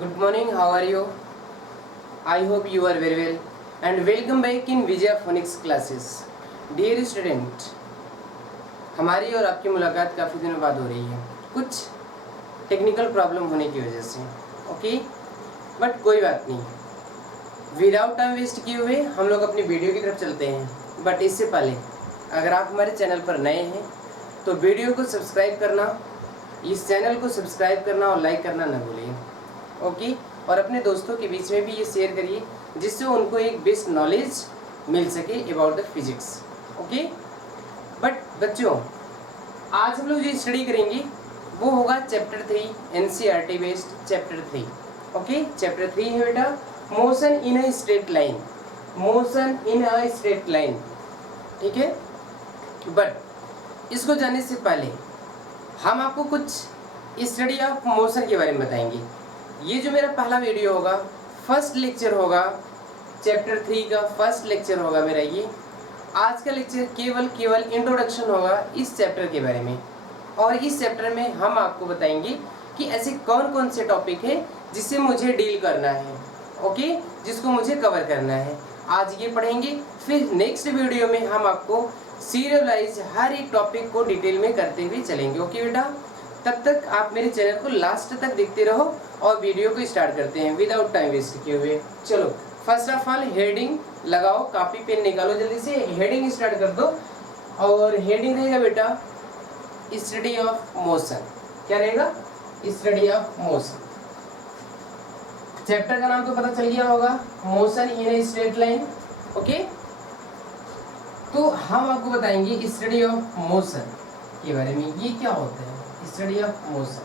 Good morning, how are you? I hope you are very well and welcome back in Vijaya Phonics classes. Dear student, हमारी और आपकी मुलाकात काफ़ी दिनों बाद हो रही है, कुछ टेक्निकल प्रॉब्लम होने की वजह से, ओके, बट कोई बात नहीं। विदाउट टाइम वेस्ट किए हुए हम लोग अपनी वीडियो की तरफ चलते हैं। बट इससे पहले अगर आप हमारे चैनल पर नए हैं तो वीडियो को सब्सक्राइब करना, इस चैनल को सब्सक्राइब करना और लाइक करना न भूलिए, ओके। और अपने दोस्तों के बीच में भी ये शेयर करिए जिससे उनको एक बेस्ट नॉलेज मिल सके about the physics, okay. But बच्चों, आज हम लोग जो स्टडी करेंगे वो होगा chapter 3 NCERT based chapter 3, okay. Chapter 3 है बेटा motion in a straight line, motion in a straight line, ठीक है। बट इसको जानने से पहले हम आपको कुछ स्टडी ऑफ मोशन के बारे में बताएंगे। ये जो मेरा पहला वीडियो होगा, फर्स्ट लेक्चर होगा, चैप्टर 3 का फर्स्ट लेक्चर होगा मेरा ये। आज का लेक्चर केवल इंट्रोडक्शन होगा इस चैप्टर के बारे में, और इस चैप्टर में हम आपको बताएंगे कि ऐसे कौन कौन से टॉपिक है जिससे मुझे डील करना है, ओके, जिसको मुझे कवर करना है। आज ये पढ़ेंगे, फिर नेक्स्ट वीडियो में हम आपको सीरियलाइज हर एक टॉपिक को डिटेल में करते हुए चलेंगे, ओके बेटा। तब तक आप मेरे चैनल को लास्ट तक देखते रहो और वीडियो को स्टार्ट करते हैं विदाउट टाइम वेस्ट किए हुए। चलो, फर्स्ट ऑफ ऑल हेडिंग लगाओ, कॉपी पेन निकालो, जल्दी से हेडिंग स्टार्ट कर दो। और हेडिंग रहेगा बेटा स्टडी ऑफ मोशन। क्या रहेगा? Study of motion. चैप्टर का नाम तो पता चल गया होगा, motion in a straight line, okay. तो हम आपको बताएंगे स्टडी ऑफ मोशन के बारे में, ये क्या होता है स्टडी ऑफ मोशन।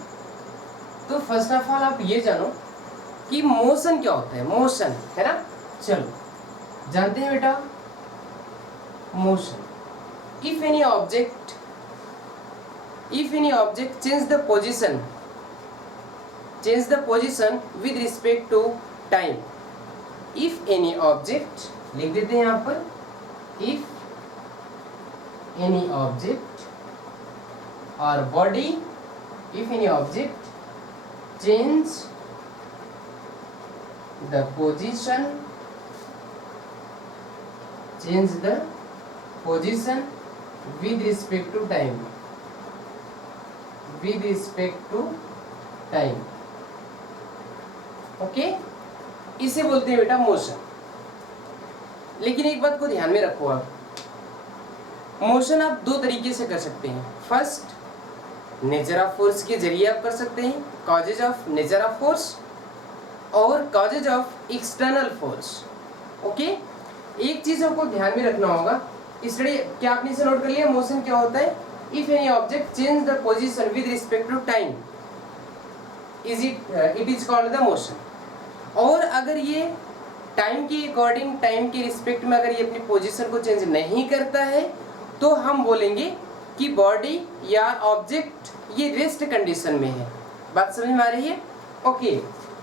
तो फर्स्ट ऑफ ऑल आप ये जानो कि मोशन क्या होता है, मोशन, है ना। चलो जानते हैं बेटा, motion if any object change the position with respect to time. If any object, लिख देते हैं यहाँ पर, if any object or body, if any object change the position with respect to time, okay, इसे बोलते हैं बेटा मोशन। लेकिन एक बात को ध्यान में रखो, आप मोशन आप दो तरीके से कर सकते हैं। फर्स्ट, नेचर ऑफ फोर्स के जरिए आप कर सकते हैं, causes of nature of force और causes of external force, okay. एक चीज आपको ध्यान में रखना होगा, स्टडी क्या आपने इसे नोट कर लिया, मोशन क्या होता है, if any object change the position with respect to time it is called the motion. और अगर ये टाइम के अकॉर्डिंग, टाइम के रिस्पेक्ट में अगर ये अपनी पोजीशन को चेंज नहीं करता है तो हम बोलेंगे कि बॉडी या ऑब्जेक्ट ये रेस्ट कंडीशन में है। बात समझ में आ रही है? ओके,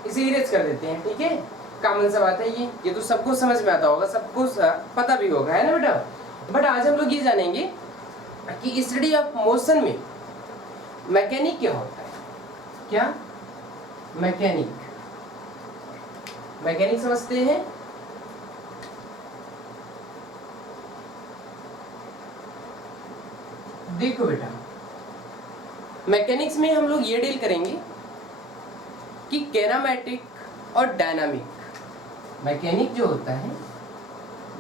इसे इरेज कर देते हैं, ठीक है। कॉमन सा बात है ये तो सबको समझ में आता होगा, सबको पता भी होगा, है ना बेटा। बट आज हम लोग ये जानेंगे कि स्टडी ऑफ मोशन में मैकेनिक क्या होता है। क्या? मैकेनिक समझते हैं। देखो बेटा, मैकेनिक्स में हम लोग ये डील करेंगे कि किनेमैटिक और डायनामिक। मैकेनिक जो होता है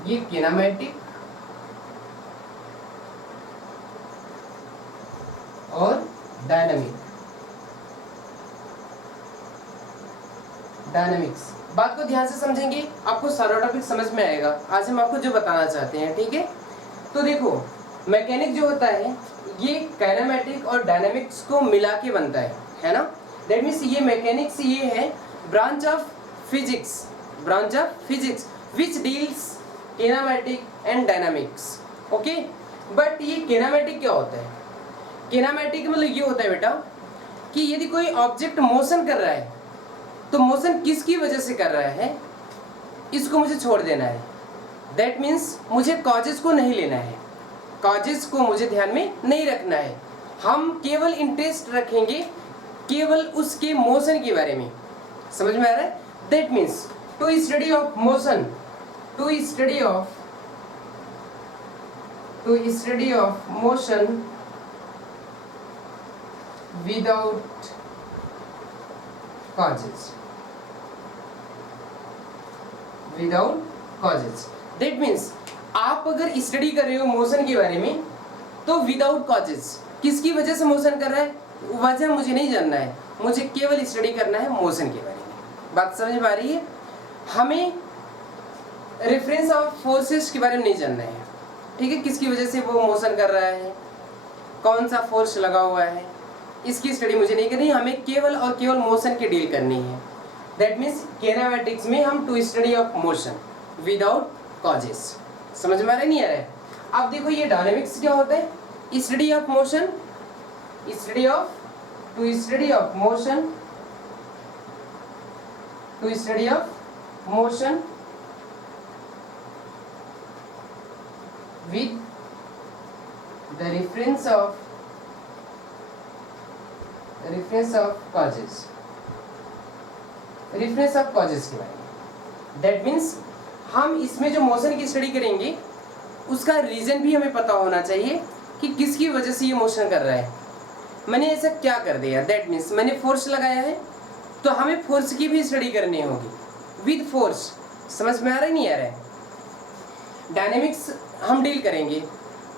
ये किनेमैटिक और डायनामिक्स। बात को ध्यान से समझेंगे, आपको सारा टॉपिक समझ में आएगा। आज हम आपको जो बताना चाहते हैं, ठीक है। तो देखो, मैकेनिक जो होता है ये काइनेमैटिक और डायनामिक्स को मिला के बनता है ना। दैट मीन्स ये मैकेनिक्स ये है branch of physics which deals kinematic and dynamics, okay. But ये किनेमैटिक क्या होता है? किनेमैटिक मतलब ये होता है बेटा कि यदि कोई ऑब्जेक्ट मोशन कर रहा है तो मोशन किसकी वजह से कर रहा है इसको मुझे छोड़ देना है। दैट मीन्स मुझे कॉजेज को नहीं लेना है, कॉजेज को मुझे ध्यान में नहीं रखना है। हम केवल इंटरेस्ट रखेंगे केवल उसके मोशन के बारे में। समझ में आ रहा है? That means to study of motion, to study of motion without causes, without causes. That means आप अगर स्टडी कर रहे हो मोशन के बारे में तो विदाउट कॉजेज, किसकी वजह से मोशन कर रहा है वजह मुझे नहीं जानना है, मुझे केवल स्टडी करना है मोशन के बारे में। बात समझ में आ रही है? हमें रेफरेंस ऑफ फोर्सेस के बारे में नहीं जानना है, ठीक है, किसकी वजह से वो मोशन कर रहा है, कौन सा फोर्स लगा हुआ है, इसकी स्टडी मुझे नहीं करनी, हमें केवल और केवल मोशन की डील करनी है। दैट मीन्स किनेमैटिक्स में हम to study of motion without causes. समझ में आ रहा है नहीं आ रहा है? अब देखो ये डायनेमिक्स क्या होता है, study of motion, study of to study of motion, to study of motion with the reference of causes, reference of causes के बारे में। दैट मीन्स हम इसमें जो मोशन की स्टडी करेंगे उसका रीजन भी हमें पता होना चाहिए कि किसकी वजह से ये मोशन कर रहा है, मैंने ऐसा क्या कर दिया। दैट मीन्स मैंने फोर्स लगाया है तो हमें फोर्स की भी स्टडी करनी होगी विद फोर्स। समझ में आ रहा है नहीं आ रहा है? डायनेमिक्स हम डील करेंगे,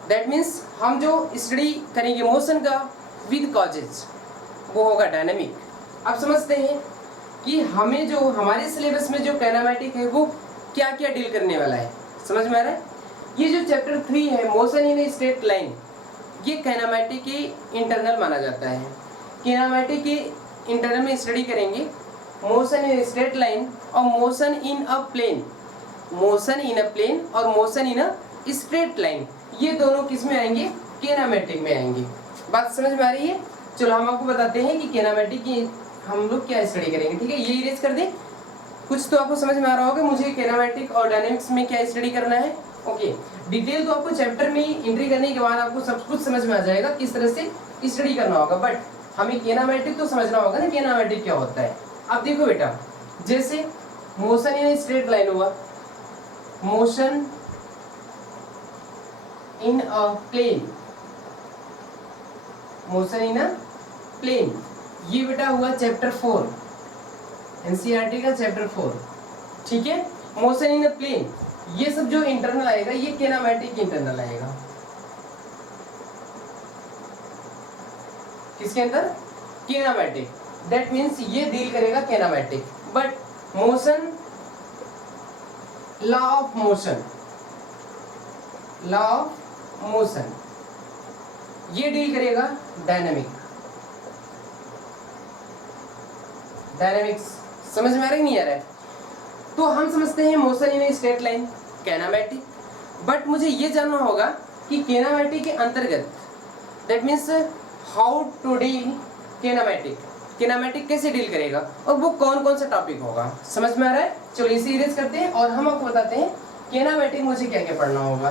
दैट मीन्स हम जो स्टडी करेंगे मोशन का विद कॉजेज वो होगा डायनेमिक। अब समझते हैं कि हमें जो हमारे सिलेबस में जो काइनेमैटिक है वो क्या क्या डील करने वाला है। समझ में आ रहा है? ये जो चैप्टर 3 है motion in a straight line, ये काइनेमैटिक के इंटरनल माना जाता है। काइनेमैटिक के इंटरनल में स्टडी करेंगे मोशन इन स्ट्रेट लाइन और motion in a plane, motion in a plane और motion in a straight line, ये दोनों किस में आएंगे? काइनेमैटिक में आएंगे। बात समझ में आ रही है? चलो हम आपको बताते हैं कि काइनेमैटिक की हम लोग क्या स्टडी करेंगे, ठीक है। ये इरेज कर दें, कुछ तो आपको समझ में आ रहा होगा मुझे काइनेमैटिक और डायनेमिक्स में क्या स्टडी करना है। ओके, डिटेल तो आपको चैप्टर में एंट्री करने के बाद आपको सब कुछ समझ में आ जाएगा किस तरह से स्टडी करना होगा, बट हमें काइनेमैटिक तो समझना होगा ना, काइनेमैटिक क्या होता है। अब देखो बेटा, जैसे मोशन इन स्ट्रेट लाइन हुआ, motion in a plane, motion in a plane, ये बेटा हुआ चैप्टर 4 एनसीईआरटी का चैप्टर 4, ठीक है। मोशन इन अ प्लेन, ये सब जो इंटरनल आएगा ये काइनेमैटिक इंटरनल आएगा। किसके अंदर? काइनेमैटिक। दैट मीन्स ये डील करेगा kinematic, but motion, law of motion, law of motion ये डील करेगा डायनेमिक, डायनेमिक्स। समझ में आ रहा है नहीं आ रहा है? तो हम समझते हैं motion in straight line kinematic, but मुझे ये जानना होगा कि काइनेमैटिक के अंतर्गत, that means how to deal kinematic, kinematic कैसे डील करेगा और वो कौन कौन सा टॉपिक होगा। समझ में आ रहा है? चलो इसे इरेज करते हैं और हम आपको बताते हैं काइनेमैटिक मुझे क्या क्या पढ़ना होगा।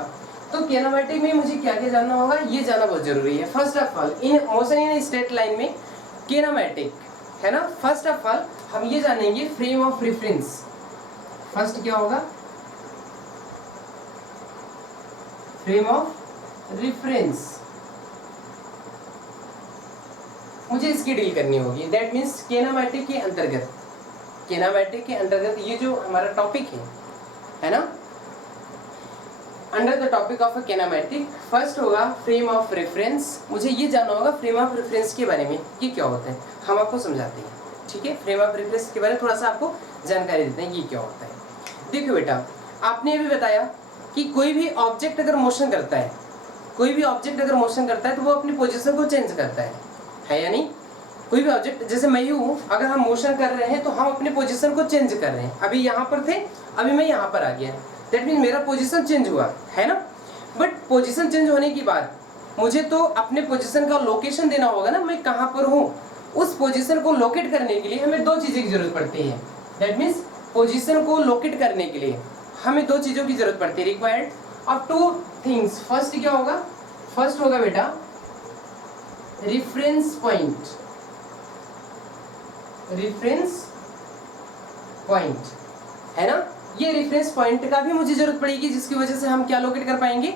तो काइनेमैटिक में मुझे क्या क्या जानना होगा, ये जानना बहुत जरूरी है। First of all in motion in straight line में काइनेमैटिक है ना, फर्स्ट ऑफ ऑल हम ये जानेंगे फ्रेम ऑफ रेफरेंस। फर्स्ट क्या होगा? फ्रेम ऑफ रेफरेंस, मुझे इसकी डील करनी होगी। दैट मीन्स काइनेमैटिक के अंतर्गत, काइनेमैटिक के अंतर्गत ये जो हमारा टॉपिक है ना, under the topic of kinematic first होगा फ्रेम ऑफ रेफरेंस। मुझे ये जानना होगा फ्रेम ऑफ रेफरेंस के बारे में, ये क्या होता है, हम आपको समझाते हैं, ठीक है। फ्रेम ऑफ रेफरेंस के बारे में थोड़ा सा आपको जानकारी देते हैं ये क्या होता है। देखो बेटा, आपने अभी बताया कि कोई भी ऑब्जेक्ट अगर मोशन करता है, कोई भी ऑब्जेक्ट अगर मोशन करता है तो वो अपनी पोजीशन को चेंज करता है या नहीं? कोई भी ऑब्जेक्ट, जैसे मैं ही हूँ, अगर हम मोशन कर रहे हैं तो हम अपनी पोजीशन को चेंज कर रहे हैं। अभी यहाँ पर थे, अभी मैं यहाँ पर आ गया, दैट मीन्स मेरा पोजीशन चेंज हुआ है ना। बट पोजीशन चेंज होने के बाद मुझे तो अपने पोजीशन का लोकेशन देना होगा ना, मैं कहाँ पर हूँ। उस पोजीशन को लोकेट करने के लिए हमें दो चीज़ों की जरूरत पड़ती है। दैट मीन्स पोजीशन को लोकेट करने के लिए हमें दो चीज़ों की जरूरत पड़ती है, required of two things. First क्या होगा? फर्स्ट होगा बेटा रेफरेंस पॉइंट, रेफरेंस पॉइंट, है ना। ये रेफरेंस पॉइंट का भी मुझे जरूरत पड़ेगी, जिसकी वजह से हम क्या लोकेट कर पाएंगे,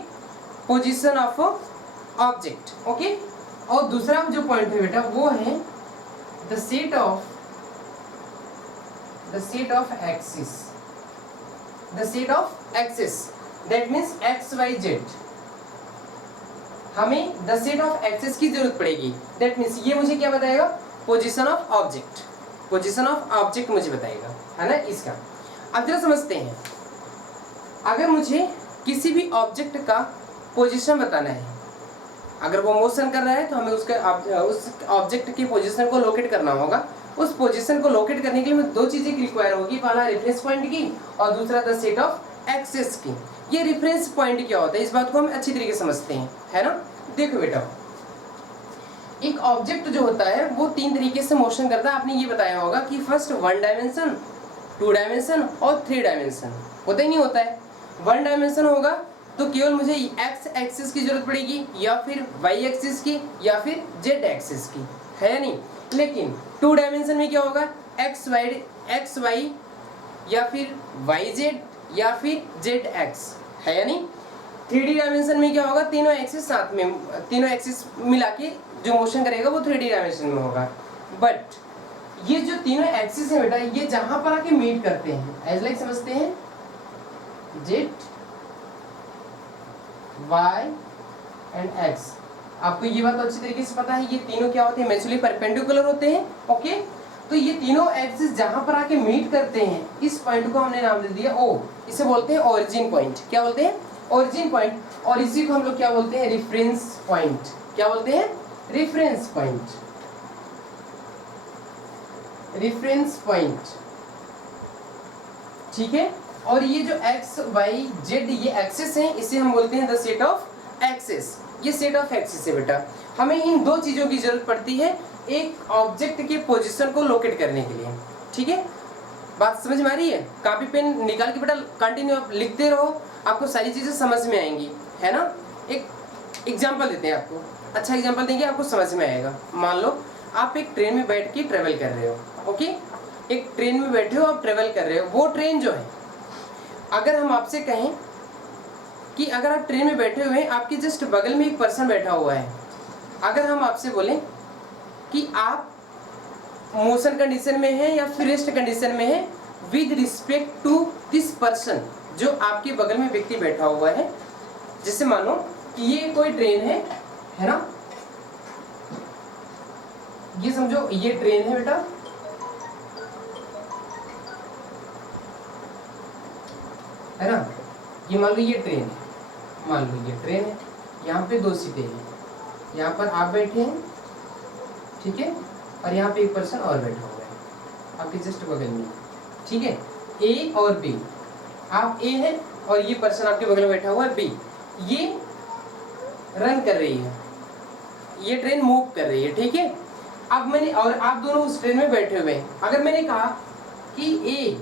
पोजीशन ऑफ ऑब्जेक्ट, ओके। और दूसरा जो पॉइंट है बेटा वो है the set of axis, the set of axis, that means X Y Z. हमें द सेट ऑफ एक्सिस की जरूरत पड़ेगी, दैट मीन्स ये मुझे क्या बताएगा, position of object, position of object मुझे बताएगा, है ना इसका। अब जरा समझते हैं, अगर मुझे किसी भी ऑब्जेक्ट का पोजीशन बताना है, अगर वो मोशन कर रहा है तो हमें उस ऑब्जेक्ट की पोजीशन को लोकेट करना होगा। उस पोजीशन को लोकेट करने के लिए दो चीजें रिक्वायर होगी, पहला रेफरेंस पॉइंट की और दूसरा द सेट ऑफ एक्सिस की। ये रेफरेंस पॉइंट क्या होता है, इस बात को हम अच्छी तरीके से समझते हैं, है ना। देखो बेटा, एक ऑब्जेक्ट जो होता है वो तीन तरीके से मोशन करता है। आपने ये बताया होगा कि फर्स्ट 1 डायमेंशन, 2 डायमेंशन और 3 डायमेंशन, होता ही नहीं होता है। 1 डायमेंशन होगा तो केवल मुझे एक्स एक्सिस की जरूरत पड़ेगी, या फिर वाई एक्सिस की, या फिर जेड एक्सिस की, है या नहीं। लेकिन 2 डायमेंशन में क्या होगा, एक्स वाई या फिर वाई जेड या फिर जेड एक्स, है या नहीं। 3D डायमेंशन में क्या होगा, तीनों एक्सिस साथ में, तीनों एक्सिस मिला के जो मोशन करेगा वो 3D डायमेंशन में होगा। बट ये जो तीनों एक्सिस है बेटा, ये जहां पर आके मीट करते हैं, एज लाइक समझते हैं, जेड वाई एंड एक्स। आपको ये बात अच्छी तरीके से पता है, ये तीनों क्या होते हैं, म्यूचुअली परपेंडिकुलर होते हैं, ओके। तो ये तीनों एक्सिस जहां पर आके मीट करते हैं, इस पॉइंट को हमने नाम दे दिया ओ, इसे बोलते हैं ओरिजिन पॉइंट। क्या बोलते हैं, ओरिजिन पॉइंट। और इसी को हम लोग क्या बोलते हैं, रेफरेंस पॉइंट। क्या बोलते हैं, रेफरेंस पॉइंट, रेफरेंस पॉइंट, ठीक है। और ये जो एक्स वाई जेड ये एक्सिस हैं, इसे हम बोलते हैं द सेट ऑफ एक्सिस। ये सेट ऑफ एक्सिस है बेटा। हमें इन दो चीजों की जरूरत पड़ती है एक ऑब्जेक्ट के पोजीशन को लोकेट करने के लिए, ठीक है। बात समझ में आ रही है, कॉपी पेन निकाल के बेटा कंटिन्यू आप लिखते रहो, आपको सारी चीजें समझ में आएंगी, है ना। एक एग्जांपल देते हैं आपको, अच्छा एग्जांपल देंगे, आपको समझ में आएगा। मान लो आप एक ट्रेन में बैठ के ट्रेवल कर रहे हो, ओके। एक ट्रेन में बैठे हो, आप ट्रेवल कर रहे हो। वो ट्रेन जो है, अगर हम आपसे कहें कि अगर आप ट्रेन में बैठे हुए हैं, आपके जस्ट बगल में एक पर्सन बैठा हुआ है, अगर हम आपसे बोलें कि आप मोशन कंडीशन में है या फिर रेस्ट कंडीशन में है with respect to this person, जो आपके बगल में व्यक्ति बैठा हुआ है। जैसे मानो कि ये कोई ट्रेन है ना, ये समझो ये ट्रेन है बेटा, है ना। ये मान लो ये ट्रेन है, मान लो ये ट्रेन है, यहाँ पे 2 सीटें हैं, यहाँ पर आप बैठे हैं, ठीक है, और यहाँ पे एक पर्सन और बैठा हुआ है आपके जस्ट बगल में, ठीक है। ए और बी, आप ए हैं और ये पर्सन आपके बगल में बैठा हुआ है बी। ये रन कर रही है, ये ट्रेन मूव कर रही है, ठीक है। अब मैंने, और आप दोनों उस ट्रेन में बैठे हुए हैं, अगर मैंने कहा कि ए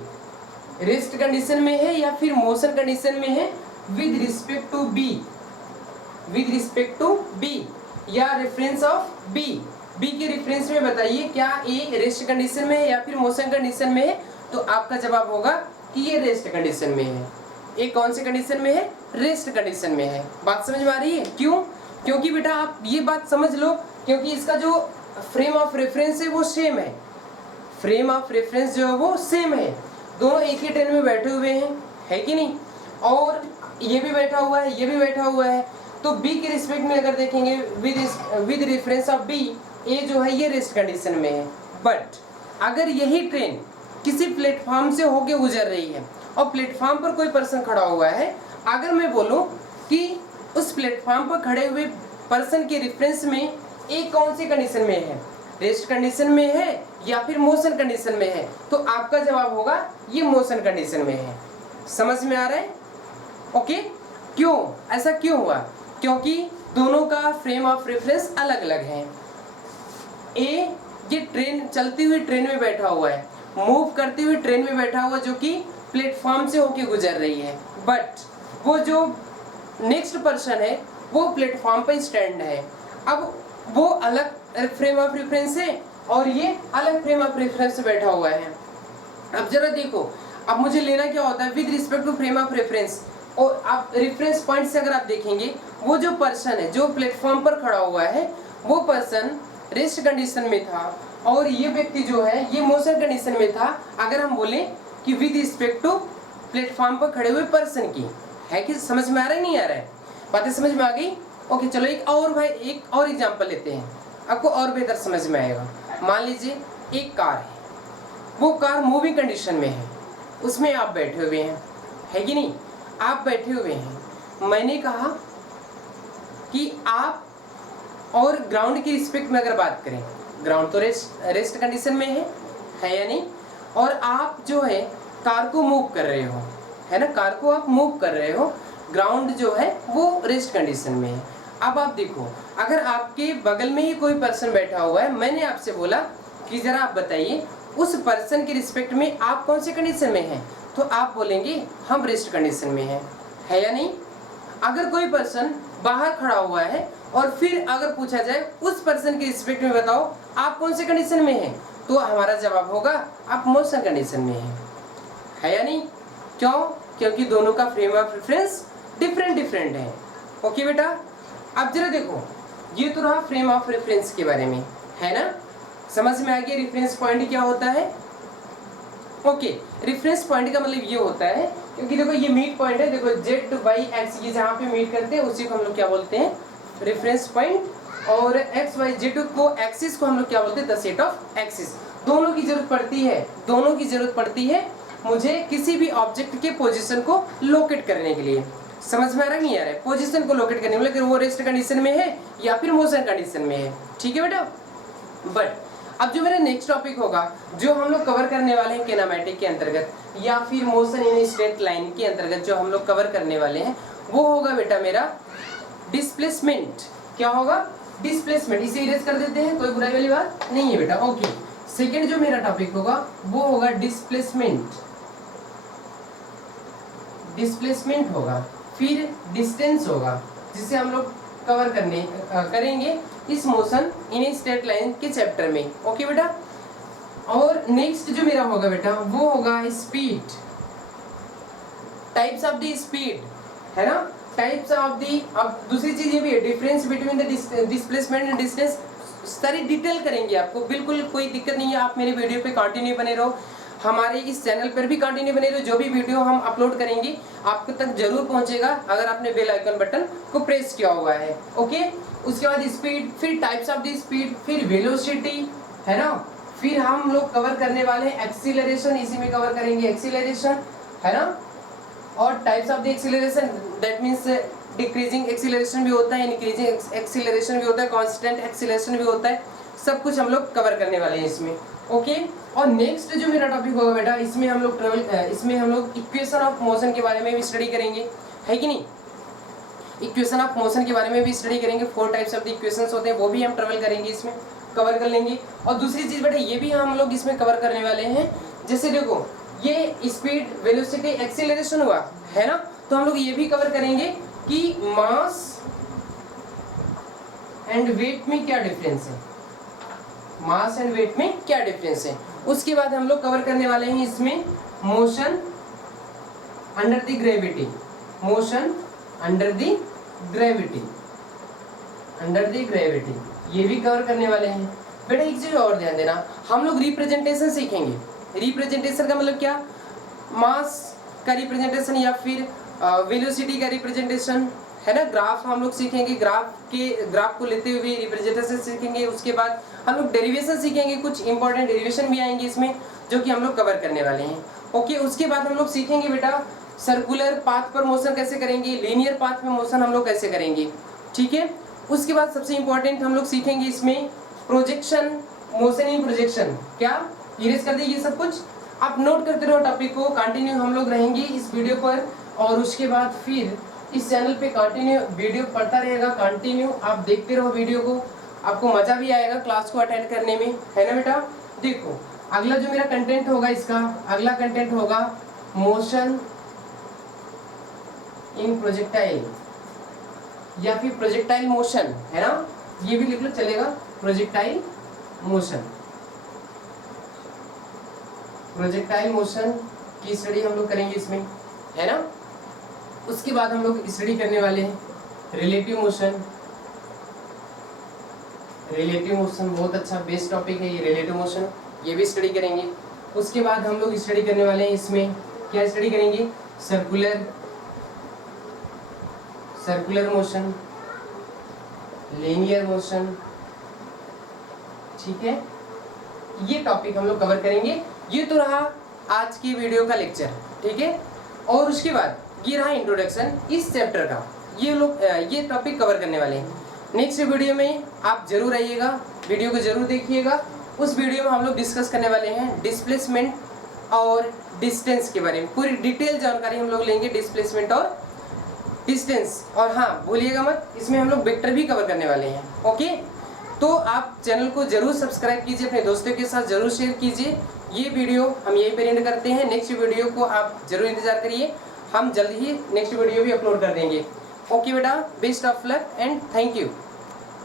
रेस्ट कंडीशन में है या फिर मोशन कंडीशन में है with respect to B, with respect to B या रेफरेंस ऑफ बी, बी के रेफरेंस में बताइए क्या ए रेस्ट कंडीशन में है या फिर मोशन कंडीशन में है, तो आपका जवाब होगा कि ये रेस्ट कंडीशन में है। ए कौन से कंडीशन में है, रेस्ट कंडीशन में है। बात समझ में आ रही है, क्यों, क्योंकि बेटा आप ये बात समझ लो, क्योंकि इसका जो फ्रेम ऑफ रेफरेंस है वो सेम है, फ्रेम ऑफ रेफरेंस जो है वो सेम है। दोनों एक ही ट्रेन में बैठे हुए हैं, है कि नहीं, और ये भी बैठा हुआ है, ये भी बैठा हुआ है। तो बी के रिस्पेक्ट में अगर देखेंगे विद रेफरेंस ऑफ बी, ए जो है ये रेस्ट कंडीशन में है। बट अगर यही ट्रेन किसी प्लेटफॉर्म से होके गुजर रही है और प्लेटफॉर्म पर कोई पर्सन खड़ा हुआ है, अगर मैं बोलूं कि उस प्लेटफॉर्म पर खड़े हुए पर्सन के रेफरेंस में ए कौन सी कंडीशन में है, रेस्ट कंडीशन में है या फिर मोशन कंडीशन में है, तो आपका जवाब होगा ये मोशन कंडीशन में है। समझ में आ रहा है, ओके। क्यों, ऐसा क्यों हुआ, क्योंकि दोनों का फ्रेम ऑफ रेफरेंस अलग अलग है। ए ये ट्रेन, चलती हुई ट्रेन में बैठा हुआ है, मूव करती हुई ट्रेन में बैठा हुआ जो कि प्लेटफॉर्म से होके गुजर रही है। बट वो जो नेक्स्ट पर्सन है वो प्लेटफॉर्म पर स्टैंड है। अब वो अलग फ्रेम ऑफ रेफरेंस है और ये अलग फ्रेम ऑफ रेफरेंस से बैठा हुआ है। अब जरा देखो, अब मुझे लेना क्या होता है with respect to frame of reference. और आप रेफरेंस पॉइंट से अगर आप देखेंगे, वो जो पर्सन है जो प्लेटफॉर्म पर खड़ा हुआ है वो पर्सन रेस्ट कंडीशन में था और ये व्यक्ति जो है ये मोशन कंडीशन में था। अगर हम बोले कि विद रिस्पेक्ट टू प्लेटफॉर्म पर खड़े हुए पर्सन की, है कि समझ में आ रहा है नहीं आ रहा है? बातें समझ में आ गई? ओके चलो एक और एग्जांपल लेते हैं, आपको और बेहतर समझ में आएगा। मान लीजिए एक कार है, वो कार मूविंग कंडीशन में है, उसमें आप बैठे हुए हैं, है कि नहीं? आप बैठे हुए हैं, मैंने कहा कि आप, और ग्राउंड की रिस्पेक्ट में अगर बात करें, ग्राउंड तो रेस्ट कंडीशन में है या नहीं? और आप जो है कार को मूव कर रहे हो, है ना, कार को आप मूव कर रहे हो, ग्राउंड जो है वो रेस्ट कंडीशन में है। अब आप देखो, अगर आपके बगल में ही कोई पर्सन बैठा हुआ है, मैंने आपसे बोला कि जरा आप बताइए उस पर्सन के रिस्पेक्ट में आप कौन से कंडीशन में हैं, तो आप बोलेंगे हम रेस्ट कंडीशन में है या नहीं? अगर कोई पर्सन बाहर खड़ा हुआ है और फिर अगर पूछा जाए उस पर्सन के रिस्पेक्ट में बताओ आप कौन से कंडीशन में हैं, तो हमारा जवाब होगा आप मोशन कंडीशन में है या नहीं? क्यों? क्योंकि दोनों का फ्रेम ऑफ रेफरेंस डिफरेंट है। ओके बेटा, अब जरा देखो, ये तो रहा फ्रेम ऑफ रेफरेंस के बारे में, है ना? समझ में आ गया रेफरेंस पॉइंट क्या होता है? ओके, रेफरेंस पॉइंट का मतलब ये होता है, क्योंकि देखो ये मीट पॉइंट है, देखो जेड वाई एक्स ये जहाँ पे मीट करते हैं उसी को हम लोग क्या बोलते हैं? Reference point. और एक्स वाई जेड को एक्सिस को हम लोग क्या बोलते हैं? The set of axis. दोनों की जरूरत पड़ती है मुझे किसी भी ऑब्जेक्ट के पोजीशन को लोकेट करने के लिए। समझ में आ रहा नहीं आ रहा है? पोजीशन को लोकेट करने के लिए, वो रेस्ट कंडीशन में है या फिर मोशन कंडीशन में है। ठीक है बेटा? बट अब जो मेरा नेक्स्ट टॉपिक होगा, जो हम लोग कवर करने वाले हैं किनेमैटिक के अंतर्गत या फिर मोशन इन स्ट्रेट लाइन के अंतर्गत जो हम लोग कवर करने वाले हैं, वो होगा बेटा मेरा डिस्प्लेसमेंट। क्या होगा? डिस्प्लेसमेंट। इसे इरेज कर देते हैं, कोई बुराई वाली बात नहीं है बेटा। ओके, सेकेंड जो मेरा टॉपिक होगा वो होगा डिस्प्लेसमेंट होगा, फिर डिस्टेंस होगा, जिसे हम लोग कवर करेंगे इस मोशन इन स्ट्रेट लाइन के चैप्टर में। ओके बेटा? और नेक्स्ट जो मेरा होगा बेटा वो होगा speed, types of the speed, है ना, टाइप्स ऑफ द। अब दूसरी चीज ये भी है, difference between the displacement and distance, सारी डिटेल करेंगे आपको, बिल्कुल कोई दिक्कत नहीं है। आप मेरे वीडियो पे कंटिन्यू बने रहो, हमारे इस चैनल पर भी कंटिन्यू बने रहो, जो भी वीडियो हम अपलोड करेंगे आपको तक जरूर पहुंचेगा अगर आपने बेल आइकन बटन को प्रेस किया हुआ है। ओके, उसके बाद स्पीड, फिर टाइप्स ऑफ द स्पीड, फिर वेलोसिटी, है ना, फिर हम लोग कवर करने वाले हैं एक्सीलरेशन, इसी में कवर करेंगे एक्सीलरेशन, है ना, और types of the acceleration, that means decreasing acceleration भी होता है, इंक्रीजिंग एक्सीलरेशन भी होता है, कांस्टेंट एक्सीलरेशन भी होता है, सब कुछ हम लोग कवर करने वाले हैं इसमें। ओके, और नेक्स्ट जो मेरा टॉपिक होगा बेटा, इसमें हम लोग इक्वेशन ऑफ मोशन के बारे में भी स्टडी करेंगे, है कि नहीं? इक्वेशन ऑफ मोशन के बारे में भी स्टडी करेंगे, 4 टाइप्स ऑफ द इक्वेशंस होते हैं, वो भी हम ट्रेवल करेंगे, इसमें कवर कर लेंगे। और दूसरी चीज बेटा ये भी हम लोग इसमें कवर करने वाले हैं, जैसे देखो ये स्पीड, वेलोसिटी, एक्सीलरेशन हुआ, है ना, तो हम लोग ये भी कवर करेंगे कि मास एंड वेट में क्या डिफरेंस है, मास एंड वेट में क्या डिफरेंस है। उसके बाद हम लोग कवर करने वाले हैं इसमें motion under the gravity, motion under the gravity, ये भी कवर करने वाले हैं। बेटा एक चीज और ध्यान देना, हम लोग रिप्रेजेंटेशन सीखेंगे। रिप्रेजेंटेशन का मतलब क्या? मास का रिप्रेजेंटेशन या फिर वेलोसिटी का रिप्रेजेंटेशन, है ना। ग्राफ हम लोग सीखेंगे, ग्राफ को लेते हुए रिप्रेजेंटेशन सीखेंगे। उसके बाद हम लोग डेरिवेशन सीखेंगे, कुछ इंपॉर्टेंट डेरिवेशन भी आएंगे इसमें जो कि हम लोग कवर करने वाले हैं। ओके, उसके बाद हम लोग सीखेंगे बेटा सर्कुलर पाथ पर मोशन कैसे करेंगे, लीनियर पाथ में मोशन हम लोग कैसे करेंगे, ठीक है। उसके बाद सबसे इंपॉर्टेंट हम लोग सीखेंगे इसमें प्रोजेक्शन, मोशन इन प्रोजेक्शन। क्या इरेज कर दीजिए सब कुछ, आप नोट करते रहो टॉपिक को, कंटिन्यू हम लोग रहेंगे इस वीडियो पर। और उसके बाद फिर इस चैनल पे कंटिन्यू वीडियो पढ़ता रहेगा, कंटिन्यू आप देखते रहो वीडियो को, आपको मजा भी आएगा क्लास को अटेंड करने में, है ना बेटा। देखो अगला जो मेरा कंटेंट होगा, इसका अगला कंटेंट होगा मोशन इन प्रोजेक्टाइल या फिर प्रोजेक्टाइल मोशन, है ना, ये भी लिख लो चलेगा, प्रोजेक्टाइल मोशन। प्रोजेक्टाइल मोशन की स्टडी हम लोग करेंगे इसमें, है ना। उसके बाद हम लोग स्टडी करने वाले हैं रिलेटिव मोशन। रिलेटिव मोशन बहुत अच्छा बेस्ट टॉपिक है ये रिलेटिव मोशन, ये भी स्टडी करेंगे। उसके बाद हम लोग स्टडी करने वाले हैं इसमें, क्या स्टडी करेंगे, सर्कुलर मोशन, लीनियर मोशन, ठीक है। ये टॉपिक हम लोग कवर करेंगे। ये तो रहा आज की वीडियो का लेक्चर, ठीक है। और उसके बाद ये रहा इंट्रोडक्शन इस चैप्टर का, ये टॉपिक कवर करने वाले हैं। नेक्स्ट वीडियो में आप जरूर आइएगा, वीडियो को जरूर देखिएगा। उस वीडियो में हम लोग डिस्कस करने वाले हैं डिस्प्लेसमेंट और डिस्टेंस के बारे में, पूरी डिटेल जानकारी हम लोग लेंगे डिस्प्लेसमेंट और डिस्टेंस। और हाँ भूलिएगा मत, इसमें हम लोग वेक्टर भी कवर करने वाले हैं, ओके। तो आप चैनल को जरूर सब्सक्राइब कीजिए, अपने दोस्तों के साथ जरूर शेयर कीजिए। ये वीडियो हम यहीं पर एंड करते हैं, नेक्स्ट वीडियो को आप जरूर इंतजार करिए, हम जल्द ही नेक्स्ट वीडियो भी अपलोड कर देंगे। ओके बेटा, best of luck and thank you.